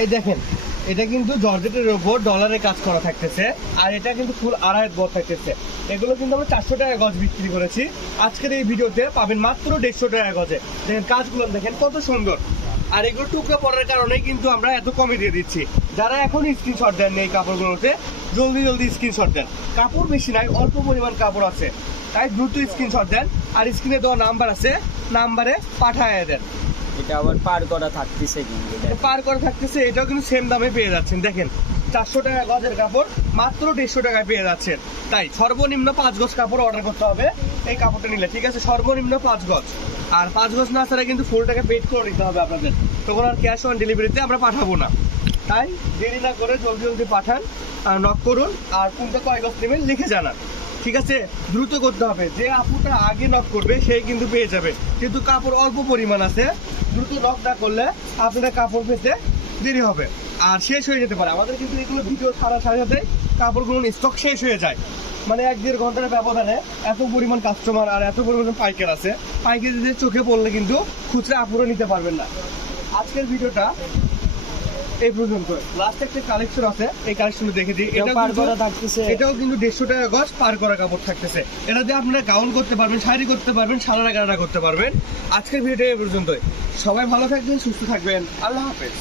এই দেখেন, এটা কিন্তু জর্জেটের উপর ডলারের কাজ করা থাকতেছে, আর এটা কিন্তু ফুল আড়াই গজ থাকতেছে। এগুলো কিন্তু আমরা 400 টাকা গজ বিক্রি করেছি। আজকের এই ভিডিওতে পাবেন মাত্র 150 টাকা গজে। দেখেন কাজগুলো দেখেন কত সুন্দর, আর এগুলো টুকরো পড়ার কারণে কিন্তু আমরা এত কমে দিয়ে দিচ্ছি। যারা এখন স্ক্রিনশট দেন এই কাপড়গুলোতে, জলদি জলদি স্ক্রিনশট দেন। কাপড় বেশি নাই, অল্প পরিমাণ কাপড় আছে, তাই দ্রুত স্ক্রিনশট দেন। আর স্ক্রিনে দেওয়া নাম্বার আছে, নাম্বারে পাঠায় দেন। এটা আবার পার করা থাকতেছে, কিন্তু পার করা থাকতেছে, এটাও কিন্তু সেম দামে পেয়ে যাচ্ছেন। দেখেন 400 টাকা গজের কাপড় মাত্র 150 টাকায় পেয়ে যাচ্ছেন। তাই সর্বনিম্ন 5 গজ কাপড় অর্ডার করতে হবে এই কাপড়টা নিলে, ঠিক আছে? সর্বনিম্ন 5 গজ, আর 5 গজ না ছাড়া কিন্তু ফুল টাকা পেড করে নিতে হবে আপনাদের। তখন আর ক্যাশ অন ডেলিভারিতে আমরা পাঠাবো না। তাই দেরি না করে জলদি জলদি পাঠান, নক করুন, আর কোনটা কয় গজ নেবেন লিখে জানান, ঠিক আছে? দ্রুত করতে হবে, যে আপুটা আগে নক করবে সেই কিন্তু পেয়ে যাবে, কিন্তু কাপড় অল্প পরিমাণ আছে। দ্রুত নক না করলে আপনারা কাপড় পেতে দেরি হবে, আর শেষ হয়ে যেতে পারে। আমাদের কিন্তু এগুলো ভিডিও ছাড়ার সাথে সাথে কাপড়গুলো স্টক শেষ হয়ে যায়, মানে 1-1.5 ঘন্টার ব্যবধানে এত পরিমাণ কাস্টমার আর এত পরিমাণ পাইকার আছে। পাইকারিদের চোখে পড়লে কিন্তু খুচরা আপুরো নিতে পারবেন না। আজকের ভিডিওটা এই পর্যন্ত। লাস্ট একটা কালেকশন আছে, এই কালেকশনটা দেখে দিই। এটা পার করা থাকতেছে, এটাও কিন্তু 150 টাকা গজ পার করা কাপড় থাকতেছে। এটা দিয়ে আপনারা গাউন করতে পারবেন, শাড়ি করতে পারবেন, সারারা গাড়া করতে পারবেন। আজকের ভিডিওটা এই পর্যন্তই। সবাই ভালো থাকবেন, সুস্থ থাকবেন, আল্লাহ হাফেজ।